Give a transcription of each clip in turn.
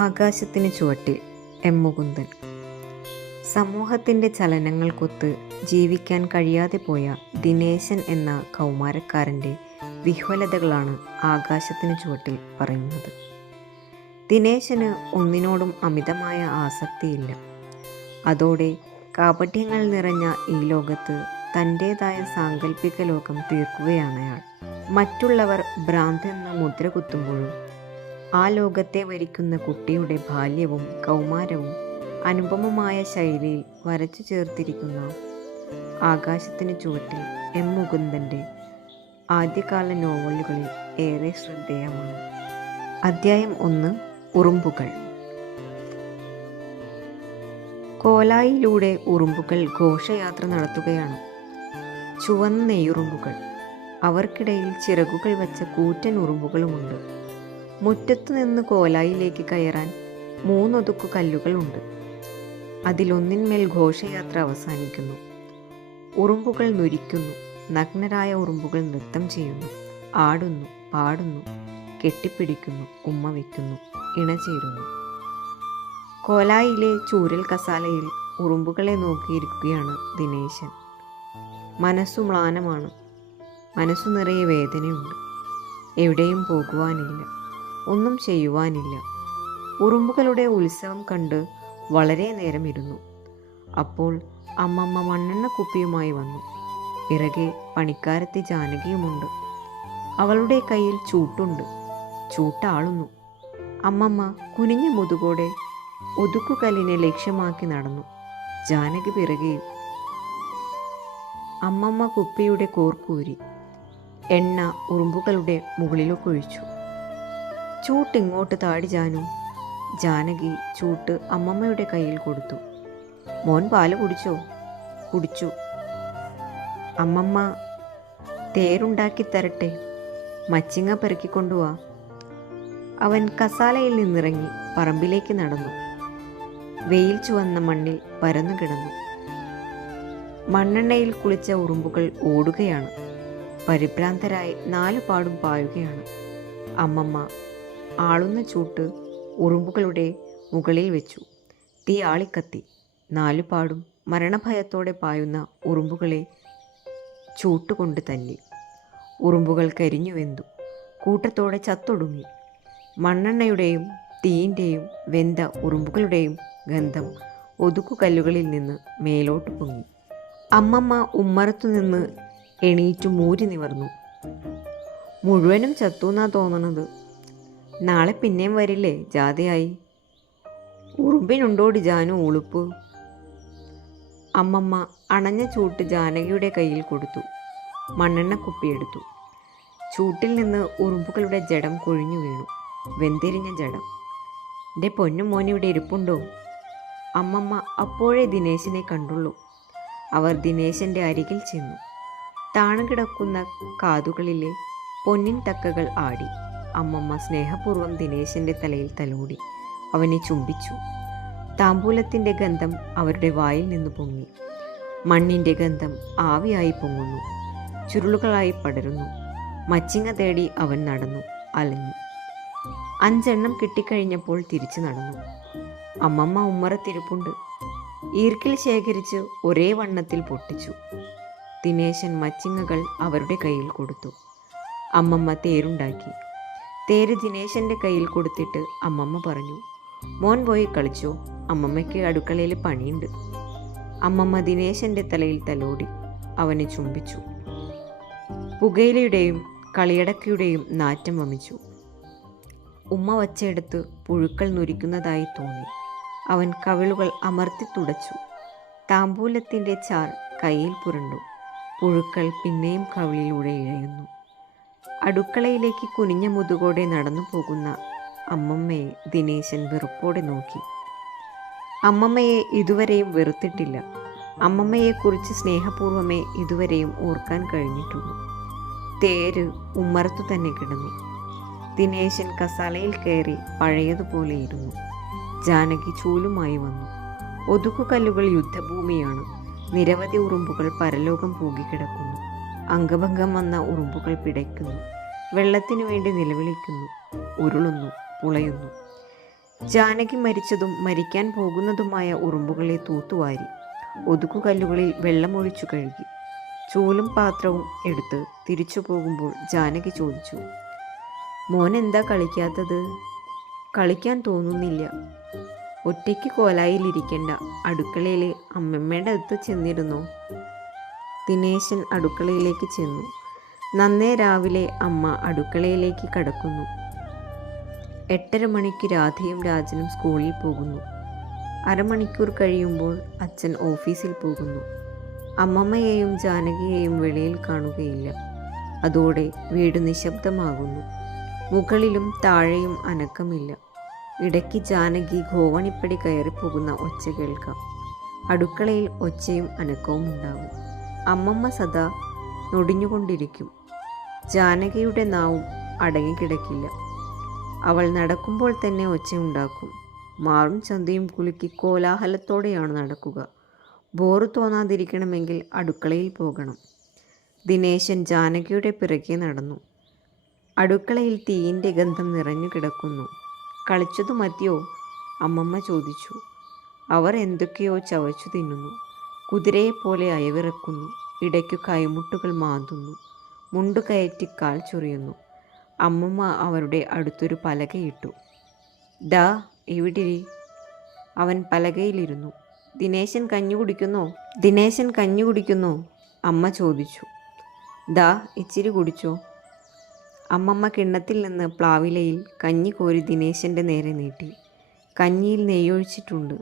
ആകാശത്തിന് ചുവട്ടിൽ എം മുകുന്ദൻ. സമൂഹത്തിൻ്റെ ചലനങ്ങൾക്കൊത്ത് ജീവിക്കാൻ കഴിയാതെ പോയ ദിനേശൻ എന്ന കൗമാരക്കാരൻ്റെ വിഹ്വലതകളാണ് ആകാശത്തിന് ചുവട്ടിൽ പറയുന്നത്. ദിനേശന് ഒന്നിനോടും അമിതമായ ആസക്തിയില്ല. അതോടെ കാപട്യങ്ങൾ നിറഞ്ഞ ഈ ലോകത്ത് തൻ്റേതായ സാങ്കല്പിക ലോകം തീർക്കുകയാണയാൾ. മറ്റുള്ളവർ ഭ്രാന്തെന്ന് മുദ്ര കുത്തുമ്പോഴും ആ ലോകത്തെ വരിക്കുന്ന കുട്ടിയുടെ ബാല്യവും കൗമാരവും അനുപമമായ ശൈലിയിൽ വരച്ചു ചേർത്തിരിക്കുന്ന ആകാശത്തിന് ചുവട്ടിൽ എം മുകുന്ദൻ്റെ ആദ്യകാല നോവലുകളിൽ ഏറെ ശ്രദ്ധേയമാണ്. അധ്യായം 1. ഉറുമ്പുകൾ. കോലായിലൂടെ ഉറുമ്പുകൾ ഘോഷയാത്ര നടത്തുകയാണ്. ചുവന്ന നെയ്യുറുമ്പുകൾ. അവർക്കിടയിൽ ചിറകുകൾ വച്ച കൂറ്റൻ ഉറുമ്പുകളുമുണ്ട്. മുറ്റത്തു നിന്ന് കോലായിലേക്ക് കയറാൻ 3 ഒതുക്കു കല്ലുകളുണ്ട്. അതിലൊന്നിന്മേൽ ഘോഷയാത്ര അവസാനിക്കുന്നു. ഉറുമ്പുകൾ നുരിക്കുന്നു. നഗ്നരായ ഉറുമ്പുകൾ നൃത്തം ചെയ്യുന്നു, ആടുന്നു, പാടുന്നു, കെട്ടിപ്പിടിക്കുന്നു, ഉമ്മ വയ്ക്കുന്നു, ഇണചേരുന്നു. കോലായിലെ ചൂരൽ കസാലയിൽ ഉറുമ്പുകളെ നോക്കിയിരിക്കുകയാണ് ദിനേശൻ. മനസ്സു മ്ലാനമാണ്. മനസ്സു നിറയെ വേദനയുണ്ട്. എവിടെയും പോകുവാനില്ല, ഒന്നും ചെയ്യുവാനില്ല. ഉറുമ്പുകളുടെ ഉത്സവം കണ്ട് വളരെ നേരം ഇരുന്നു. അപ്പോൾ അമ്മമ്മ മണ്ണെണ്ണ കുപ്പിയുമായി വന്നു. പിറകെ പണിക്കാരത്തി ജാനകിയുമുണ്ട്. അവളുടെ കയ്യിൽ ചൂട്ടുണ്ട്. ചൂട്ടാളുന്നു. അമ്മമ്മ കുനിഞ്ഞ മുതുകോടെ ഒതുക്കുകല്ലിനെ ലക്ഷ്യമാക്കി നടന്നു. ജാനകി പിറകെയും. അമ്മമ്മ കുപ്പിയുടെ കോർക്കൂരി എണ്ണ ഉറുമ്പുകളുടെ മുകളിലൊക്കൊഴിച്ചു. ചൂട്ടിങ്ങോട്ട് താടി ജാനു. ജാനകി ചൂട്ട് അമ്മമ്മയുടെ കയ്യിൽ കൊടുത്തു. മോൻ പാല് കുടിച്ചോ? കുടിച്ചു. അമ്മമ്മ തേരുണ്ടാക്കി തരട്ടെ, മച്ചിങ്ങ പെറുക്കിക്കൊണ്ടുവാ. അവൻ കസാലയിൽ നിന്നിറങ്ങി പറമ്പിലേക്ക് നടന്നു. വെയിൽ ചുവന്ന മണ്ണിൽ പരന്നു കിടന്നു. മണ്ണെണ്ണയിൽ കുളിച്ച ഉറുമ്പുകൾ ഓടുകയാണ്. പരിഭ്രാന്തരായി 4 പാടും പായുകയാണ്. അമ്മമ്മ ആളുന്ന ചൂട്ട് ഉറുമ്പുകളുടെ മുകളിൽ വെച്ചു. തീ ആളിക്കത്തി. 4 പാടും മരണഭയത്തോടെ പായുന്ന ഉറുമ്പുകളെ ചൂട്ടുകൊണ്ട് തല്ലി. ഉറുമ്പുകൾ കരിഞ്ഞു വെന്തു. കൂട്ടത്തോടെ ചത്തൊടുങ്ങി. മണ്ണെണ്ണയുടെയും തീയിൻ്റെയും വെന്ത ഉറുമ്പുകളുടെയും ഗന്ധം ഒതുക്കുകല്ലുകളിൽ നിന്ന് മേലോട്ട് പൊങ്ങി. അമ്മമ്മ ഉമ്മറത്തു നിന്ന് എണീറ്റു മൂരി നിവർന്നു. മുഴുവനും ചത്തൂന്നാ തോന്നണത്. നാളെ പിന്നെയും വരില്ലേ ജാഥയായി? ഉറുമ്പിനുണ്ടോടി ജാനു ഉളുപ്പ്? അമ്മമ്മ അണഞ്ഞ ചൂട്ട് ജാനകിയുടെ കയ്യിൽ കൊടുത്തു. മണ്ണെണ്ണ കുപ്പിയെടുത്തു. ചൂട്ടിൽ നിന്ന് ഉറുമ്പുകളുടെ ജഡം കൊഴിഞ്ഞു വീണു. വെന്തിരിഞ്ഞ ജഡം. എൻ്റെ പൊന്നും മോനിവിടെ ഇരിപ്പുണ്ടോ? അമ്മമ്മ അപ്പോഴേ ദിനേശനെ കണ്ടുള്ളൂ. അവർ ദിനേശൻ്റെ അരികിൽ ചെന്നു. താണുകിടക്കുന്ന കാതുകളിലെ പൊന്നിൻ തക്കകൾ ആടി. അമ്മമ്മ സ്നേഹപൂർവ്വം ദിനേശൻ്റെ തലയിൽ തലോടി. അവനെ ചുംബിച്ചു. താമ്പൂലത്തിൻ്റെ ഗന്ധം അവരുടെ വായിൽ നിന്ന് പൊങ്ങി. മണ്ണിൻ്റെ ഗന്ധം ആവിയായി പൊങ്ങുന്നു, ചുരുളുകളായി പടരുന്നു. മച്ചിങ്ങ തേടി അവൻ നടന്നു, അലഞ്ഞു. 5 എണ്ണം കിട്ടിക്കഴിഞ്ഞപ്പോൾ തിരിച്ചു നടന്നു. അമ്മമ്മ ഉമ്മറത്തിരിപ്പുണ്ട്. ഈർക്കിൽ ശേഖരിച്ച് ഒരേ വണ്ണത്തിൽ പൊട്ടിച്ചു. ദിനേശൻ മച്ചിങ്ങകൾ അവരുടെ കയ്യിൽ കൊടുത്തു. അമ്മമ്മ തേരുണ്ടാക്കി. തേര് ദിനേശൻ്റെ കയ്യിൽ കൊടുത്തിട്ട് അമ്മമ്മ പറഞ്ഞു, മോൻ പോയി കളിച്ചോ, അമ്മമ്മയ്ക്ക് അടുക്കളയിൽ പണിയുണ്ട്. അമ്മമ്മ ദിനേശൻ്റെ തലയിൽ തലോടി. അവനെ ചുംബിച്ചു. പുകയിലയുടെയും കളിയടക്കയുടെയും നാറ്റം വമിച്ചു. ഉമ്മ വച്ചെടുത്ത് പുഴുക്കൾ നുരിക്കുന്നതായി തോന്നി. അവൻ കവിളുകൾ അമർത്തി തുടച്ചു. താമ്പൂലത്തിൻ്റെ ചാർ കയ്യിൽ പുരണ്ടു. പുഴുക്കൾ പിന്നെയും കവിളിലൂടെ ഇഴയുന്നു. അടുക്കളയിലേക്ക് കുനിഞ്ഞ മുതുകോടെ നടന്നു പോകുന്ന അമ്മമ്മയെ ദിനേശൻ വെറുപ്പോടെ നോക്കി. അമ്മമ്മയെ ഇതുവരെയും വെറുത്തിട്ടില്ല. അമ്മമ്മയെക്കുറിച്ച് സ്നേഹപൂർവ്വമേ ഇതുവരെയും ഓർക്കാൻ കഴിഞ്ഞിട്ടുള്ളൂ. തേര് ഉമ്മറത്തു തന്നെ കിടന്നു. ദിനേശൻ കസാലയിൽ കയറി പഴയതുപോലെ ഇരുന്നു. ജാനകി ചൂലുമായി വന്നു. ഒതുക്കുകല്ലുകൾ യുദ്ധഭൂമിയാണ്. നിരവധി ഉറുമ്പുകൾ പരലോകം പൂകിക്കിടക്കുന്നു. അംഗഭംഗം വന്ന ഉറുമ്പുകൾ പിടയ്ക്കുന്നു. വെള്ളത്തിനു വേണ്ടി നിലവിളിക്കുന്നു, ഉരുളുന്നു, പുളയുന്നു. ജാനകി മരിച്ചതും മരിക്കാൻ പോകുന്നതുമായ ഉറുമ്പുകളെ തൂത്തുവാരി ഒതുക്കുകല്ലുകളിൽ വെള്ളമൊഴിച്ചു കഴുകി. ചൂലും പാത്രവും എടുത്ത് തിരിച്ചു പോകുമ്പോൾ ജാനകി ചോദിച്ചു, മോൻ എന്താ കളിക്കാത്തത്? കളിക്കാൻ തോന്നുന്നില്ല. ഒറ്റയ്ക്ക് കോലായിലിരിക്കണ്ട, അടുക്കളയിൽ അമ്മമ്മയുടെ അടുത്ത് ചെന്നിരുന്നോ? ദിനേശൻ അടുക്കളയിലേക്ക് ചെന്നു. നന്നേ രാവിലെ അമ്മ അടുക്കളയിലേക്ക് കടക്കുന്നു. 8:30 മണിക്ക് രാധയും രാജനും സ്കൂളിൽ പോകുന്നു. അരമണിക്കൂർ കഴിയുമ്പോൾ അച്ഛൻ ഓഫീസിൽ പോകുന്നു. അമ്മമ്മയെയും ജാനകിയെയും വെളിയിൽ കാണുകയില്ല. അതോടെ വീട് നിശബ്ദമാകുന്നു. മുകളിലും താഴെയും അനക്കമില്ല. ഇടയ്ക്ക് ജാനകി ഗോവണിപ്പടി കയറിപ്പോകുന്ന ഒച്ച കേൾക്കാം. അടുക്കളയിൽ ഒച്ചയും അനക്കവും ഉണ്ടാകും. അമ്മമ്മ സദാ നൊടിഞ്ഞുകൊണ്ടിരിക്കും. ജാനകിയുടെ നാവും അടങ്ങിക്കിടക്കില്ല. അവൾ നടക്കുമ്പോൾ തന്നെ ഒച്ചയുണ്ടാക്കും. മാറും ചന്തയും കുലുക്കി കോലാഹലത്തോടെയാണ് നടക്കുക. ബോറ് തോന്നാതിരിക്കണമെങ്കിൽ അടുക്കളയിൽ പോകണം. ദിനേശൻ ജാനകിയുടെ പിറകെ നടന്നു. അടുക്കളയിൽ തീയിൻ്റെ ഗന്ധം നിറഞ്ഞു കിടക്കുന്നു. കളിച്ചതു മതിയോ? അമ്മമ്മ ചോദിച്ചു. അവർ എന്തൊക്കെയോ ചവച്ചു തിന്നുന്നു. കുതിരയെപ്പോലെ അയവിറക്കുന്നു. ഇടയ്ക്കു കൈമുട്ടുകൾ മാന്തുന്നു. മുണ്ടു കയറ്റി കാൽ ചൊറിയുന്നു. അമ്മമ്മ അവരുടെ അടുത്തൊരു പലകയിട്ടു. ദാ ഇവിടിരി. അവൻ പലകയിലിരുന്നു. ദിനേശൻ കഞ്ഞി കുടിക്കുന്നോ? അമ്മ ചോദിച്ചു. ദാ ഇച്ചിരി കുടിച്ചോ. അമ്മമ്മ കിണ്ണത്തിൽ നിന്ന് പ്ലാവിലയിൽ കഞ്ഞി കോരി ദിനേശൻ്റെ നേരെ നീട്ടി. കഞ്ഞിയിൽ നെയ്യൊഴിച്ചിട്ടുണ്ട്.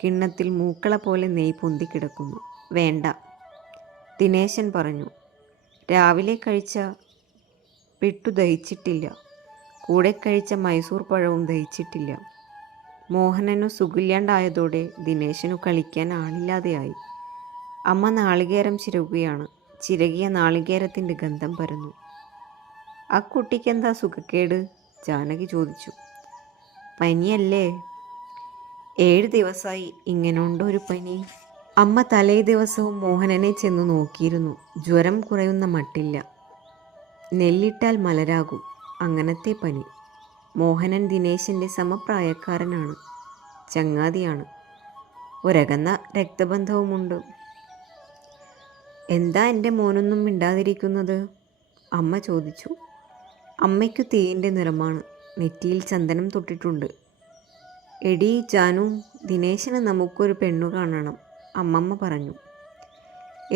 കിണ്ണത്തിൽ മൂക്കള പോലെ നെയ്യ് പൊന്തിക്കിടക്കുന്നു. വേണ്ട, ദിനേശൻ പറഞ്ഞു. രാവിലെ കഴിച്ച പിട്ടു ദഹിച്ചിട്ടില്ല. കൂടെ കഴിച്ച മൈസൂർ പഴവും ദഹിച്ചിട്ടില്ല. മോഹനനു സുഖില്ലാണ്ടായതോടെ ദിനേശനു കളിക്കാൻ ആളില്ലാതെയായി. അമ്മ നാളികേരം ചിരകുകയാണ്. ചിരകിയ നാളികേരത്തിൻ്റെ ഗന്ധം പരന്നു. ആ കുട്ടിക്കെന്താ സുഖക്കേട്? ജാനകി ചോദിച്ചു. പനിയല്ലേ? 7 ദിവസമായി ഇങ്ങനെയുണ്ടൊരു പനി. അമ്മ തലേ ദിവസവും മോഹനനെ ചെന്ന് നോക്കിയിരുന്നു. ജ്വരം കുറയുന്ന മട്ടില്ല. നെല്ലിട്ടാൽ മലരാകും, അങ്ങനത്തെ പനി. മോഹനൻ ദിനേശൻ്റെ സമപ്രായക്കാരനാണ്. ചങ്ങാതിയാണ്. ഒരകന്ന രക്തബന്ധവുമുണ്ട്. എന്താ എൻ്റെ മോനൊന്നും മിണ്ടാതിരിക്കുന്നത്? അമ്മ ചോദിച്ചു. അമ്മയ്ക്കു തീയിൻ്റെ നിറമാണ്. നെറ്റിയിൽ ചന്ദനം തൊട്ടിട്ടുണ്ട്. എടീ ജാനു, ദിനേശന് നമുക്കൊരു പെണ്ണു കാണണം, അമ്മമ്മ പറഞ്ഞു.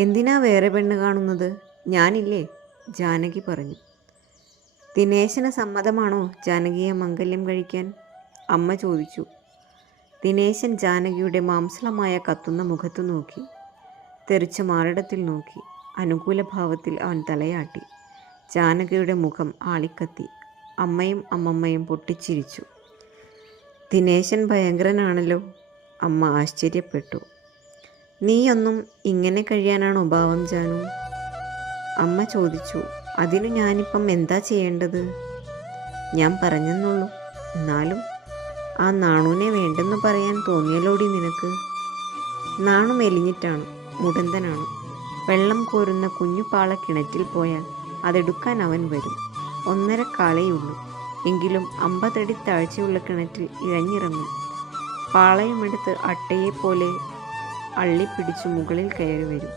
എന്തിനാ വേറെ പെണ്ണ് കാണുന്നത്? ഞാനില്ലേ? ജാനകി പറഞ്ഞു. ദിനേശന് സമ്മതമാണോ ജാനകിയെ മംഗല്യം കഴിക്കാൻ? അമ്മ ചോദിച്ചു. ദിനേശൻ ജാനകിയുടെ മാംസളമായ കത്തുന്ന മുഖത്തു നോക്കി. തെറിച്ച മാറിടത്തിൽ നോക്കി. അനുകൂല ഭാവത്തിൽ അവൻ തലയാട്ടി. ജാനകിയുടെ മുഖം ആളിക്കത്തി. അമ്മയും അമ്മമ്മയും പൊട്ടിച്ചിരിച്ചു. ദിനേശൻ ഭയങ്കരനാണല്ലോ, അമ്മ ആശ്ചര്യപ്പെട്ടു. നീയൊന്നും ഇങ്ങനെ കഴിയാനാണോ ഭാവം ജാനു? അമ്മ ചോദിച്ചു. അതിനു ഞാനിപ്പം എന്താ ചെയ്യേണ്ടത്? ഞാൻ പറഞ്ഞെന്നുള്ളൂ. എന്നാലും ആ നാണുവിനെ വേണ്ടെന്ന് പറയാൻ തോന്നിയല്ലോടി നിനക്ക്? നാണു മെലിഞ്ഞിട്ടാണ്, മുടന്തനാണ്. വെള്ളം കോരുന്ന കുഞ്ഞു പാള കിണറ്റിൽ പോയാൽ അതെടുക്കാൻ അവൻ വരും. 1.5 കാളേയുള്ളൂ. എങ്കിലും 50 അടി താഴ്ചയുള്ള കിണറ്റിൽ ഇഴഞ്ഞിറങ്ങും. പാളയുമെടുത്ത് അട്ടയെപ്പോലെ അള്ളിപ്പിടിച്ചു മുകളിൽ കയറി വരും.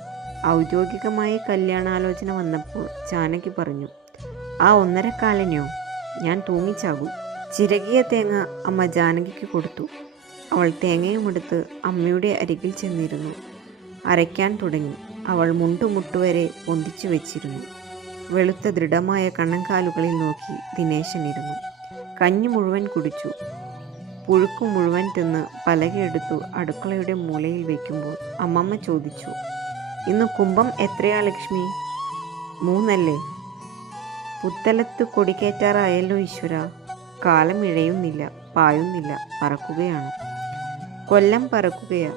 ഔദ്യോഗികമായി കല്യാണാലോചന വന്നപ്പോൾ ജാനകി പറഞ്ഞു, ആ 1.5 കാലിനെയോ ഞാൻ തൂങ്ങിച്ചാകും. ചിരകിയ തേങ്ങ അമ്മ ജാനകിക്ക് കൊടുത്തു. അവൾ തേങ്ങയുമെടുത്ത് അമ്മയുടെ അരികിൽ ചെന്നിരുന്നു. അരയ്ക്കാൻ തുടങ്ങി. അവൾ മുട്ടുവരെ പൊന്തിച്ചു വെച്ചിരുന്നു. വെളുത്ത ദൃഢമായ കണ്ണങ്കാലുകളിൽ നോക്കി ദിനേശൻ ഇരുന്നു. കഞ്ഞി മുഴുവൻ കുടിച്ചു. പുഴുക്കു മുഴുവൻ തിന്ന് പലകയെടുത്തു അടുക്കളയുടെ മൂലയിൽ വയ്ക്കുമ്പോൾ അമ്മമ്മ ചോദിച്ചു, ഇന്ന് കുംഭം എത്രയാ ലക്ഷ്മി? 3 അല്ലേ? പുത്തലത്ത് കൊടിക്കേറ്റാറായല്ലോ ഈശ്വര. കാലം ഇഴയുന്നില്ല, പായുന്നില്ല, പറക്കുകയാണ്. കൊല്ലം പറക്കുകയാ.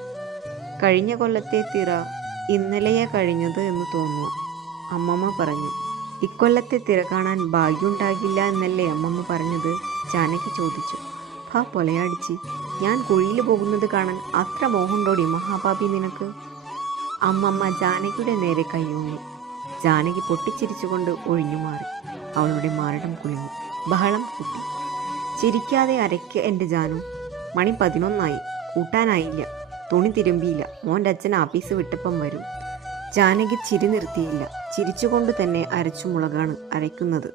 കഴിഞ്ഞ കൊല്ലത്തെ തിറ ഇന്നലെയാ കഴിഞ്ഞത് എന്ന് തോന്നുന്നു, അമ്മമ്മ പറഞ്ഞു. ഇക്കൊല്ലത്തെ തിര കാണാൻ ഭാഗ്യമുണ്ടാകില്ല എന്നല്ലേ അമ്മമ്മ പറഞ്ഞത്? ജാനകി ചോദിച്ചു. ഹാ പൊലയാടിച്ചി, ഞാൻ കുഴിയിൽ പോകുന്നത് കാണാൻ അത്ര മോഹമുണ്ടോടി മഹാപാപി നിനക്ക്? അമ്മമ്മ ജാനകിയുടെ നേരെ കൈയൂന്നി. ജാനകി പൊട്ടിച്ചിരിച്ചുകൊണ്ട് ഒഴിഞ്ഞു മാറി. അവളുടെ മാറിടം കുലുങ്ങി. ബഹളം കൂട്ടി. ചിരിക്കാതെ അരയ്ക്ക് എൻ്റെ ജാനു, മണി 11 കൂട്ടാനായില്ല. തുണി തിരുമ്പിയില്ല. മോൻ്റെ അച്ഛൻ ആഫീസ് വിട്ടപ്പം വരും. ജാനകി ചിരി നിർത്തിയില്ല. ചിരിച്ചുകൊണ്ട് തന്നെ അരച്ചു മുളകാണ് അരയ്ക്കുന്നത്.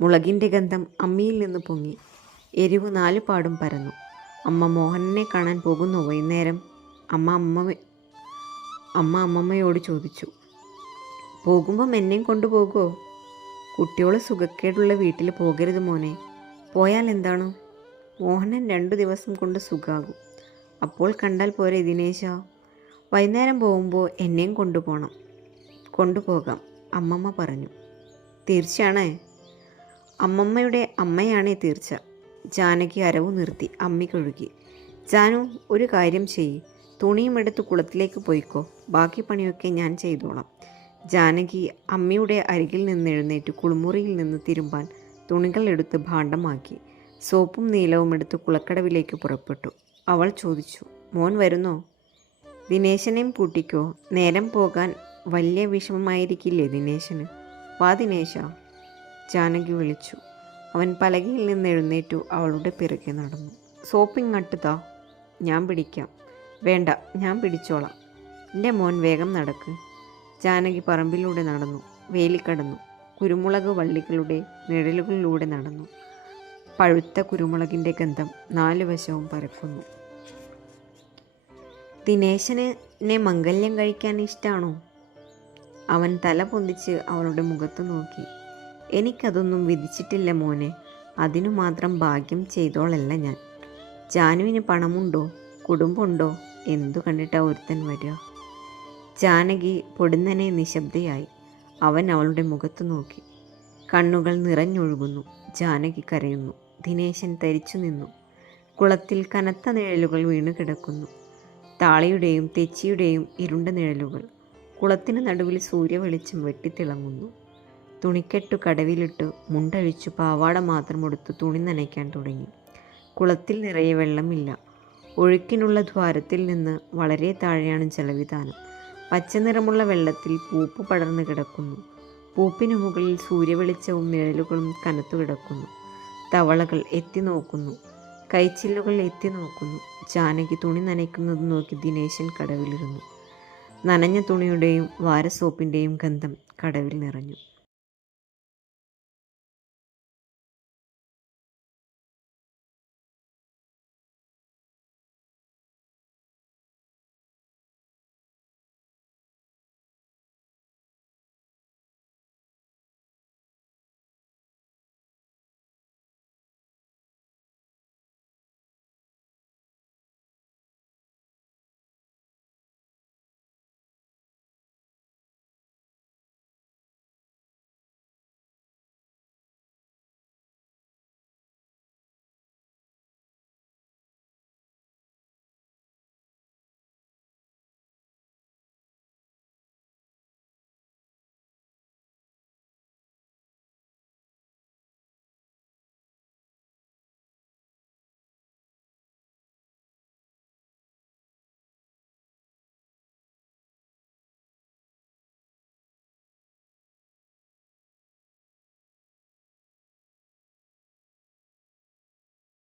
മുളകിൻ്റെ ഗന്ധം അമ്മിയിൽ നിന്ന് പൊങ്ങി. എരിവ് 4 പാടും പരന്നു. അമ്മ മോഹനനെ കാണാൻ പോകുന്നു വൈകുന്നേരം? അമ്മമ്മയോട് ചോദിച്ചു. പോകുമ്പം എന്നെയും കൊണ്ടുപോകുമോ? കുട്ടിയോള് സുഖക്കേടുള്ള വീട്ടിൽ പോകരുത് മോനെ. പോയാൽ എന്താണ്? മോഹനൻ 2 ദിവസം കൊണ്ട് സുഖാകും. അപ്പോൾ കണ്ടാൽ പോരെ ദിനേശ? വൈകുന്നേരം പോകുമ്പോൾ എന്നെയും കൊണ്ടുപോകാം അമ്മമ്മ പറഞ്ഞു. തീർച്ചയാണേ? അമ്മമ്മയുടെ അമ്മയാണേ തീർച്ച. ജാനകി അരവ് നിർത്തി അമ്മി കഴുകി. ജാനു, ഒരു കാര്യം ചെയ്യ്. തുണിയും എടുത്ത് കുളത്തിലേക്ക് പോയിക്കോ. ബാക്കി പണിയൊക്കെ ഞാൻ ചെയ്തോളാം. ജാനകി അമ്മയുടെ അരികിൽ നിന്ന് എഴുന്നേറ്റ് കുളിമുറിയിൽ നിന്ന് തിരുമ്പാൻ തുണികൾ എടുത്ത് ഭാണ്ഡമാക്കി. സോപ്പും നീലവും എടുത്ത് കുളക്കടവിലേക്ക് പുറപ്പെട്ടു. അവൾ ചോദിച്ചു, മോൻ വരുന്നോ? ദിനേശനെയും കൂട്ടിക്കോ. നേരം പോകാൻ വലിയ വിഷമമായിരിക്കില്ലേ ദിനേശന്? വാ ദിനേശ, ജാനകി വിളിച്ചു. അവൻ പലകയിൽ നിന്ന് എഴുന്നേറ്റു അവളുടെ പിറകെ നടന്നു. സോപ്പ് ഇങ്ങോട്ട് താ, ഞാൻ പിടിക്കാം. വേണ്ട, ഞാൻ പിടിച്ചോളാം. എൻ്റെ മോൻ വേഗം നടക്ക്. ജാനകി പറമ്പിലൂടെ നടന്നു. വേലി കടന്നു. കുരുമുളക് വള്ളികളുടെ നിഴലുകളിലൂടെ നടന്നു. പഴുത്ത കുരുമുളകിൻ്റെ ഗന്ധം 4 വശവും പരക്കുന്നു. ദിനേശനെ മംഗല്യം കഴിക്കാൻ ഇഷ്ടമാണോ? അവൻ തല പൊന്തിച്ച് അവളുടെ മുഖത്ത് നോക്കി. എനിക്കതൊന്നും വിധിച്ചിട്ടില്ല മോനെ. അതിനു മാത്രം ഭാഗ്യം ചെയ്തോളല്ല ഞാൻ. ജാനുവിന് പണമുണ്ടോ? കുടുംബമുണ്ടോ? എന്തു കണ്ടിട്ടാ ഒരുത്തൻ വരിക? ജാനകി പൊടുന്നനെ നിശബ്ദയായി. അവൻ അവളുടെ മുഖത്ത് നോക്കി. കണ്ണുകൾ നിറഞ്ഞൊഴുകുന്നു. ജാനകി കരയുന്നു. ദിനേശൻ തരിച്ചു നിന്നു. കുളത്തിൽ കനത്ത നിഴലുകൾ വീണു കിടക്കുന്നു. താളിയുടെയും തെച്ചിയുടെയും ഇരുണ്ട നിഴലുകൾ. കുളത്തിന് നടുവിൽ സൂര്യവെളിച്ചം വെട്ടിത്തിളങ്ങുന്നു. തുണിക്കെട്ടു കടവിലിട്ട് മുണ്ടഴിച്ചു പാവാട മാത്രം എടുത്ത് തുണി നനയ്ക്കാൻ തുടങ്ങി. കുളത്തിൽ നിറയെ വെള്ളമില്ല. ഒഴുക്കിനുള്ള ദ്വാരത്തിൽ നിന്ന് വളരെ താഴെയാണ് ജലവിധാനം. പച്ചനിറമുള്ള വെള്ളത്തിൽ പൂപ്പ് പടർന്നു കിടക്കുന്നു. പൂപ്പിനു മുകളിൽ സൂര്യവെളിച്ചവും നിഴലുകളും കനത്തു കിടക്കുന്നു. തവളകൾ എത്തി നോക്കുന്നു. കൈച്ചില്ലുകൾ എത്തി നോക്കുന്നു. ജാനകി തുണി നനയ്ക്കുന്നത് നോക്കി ദിനേശൻ കടവിലിരുന്നു. നനഞ്ഞ തുണിയുടെയും വാരസോപ്പിൻ്റെയും ഗന്ധം കടവിൽ നിറഞ്ഞു.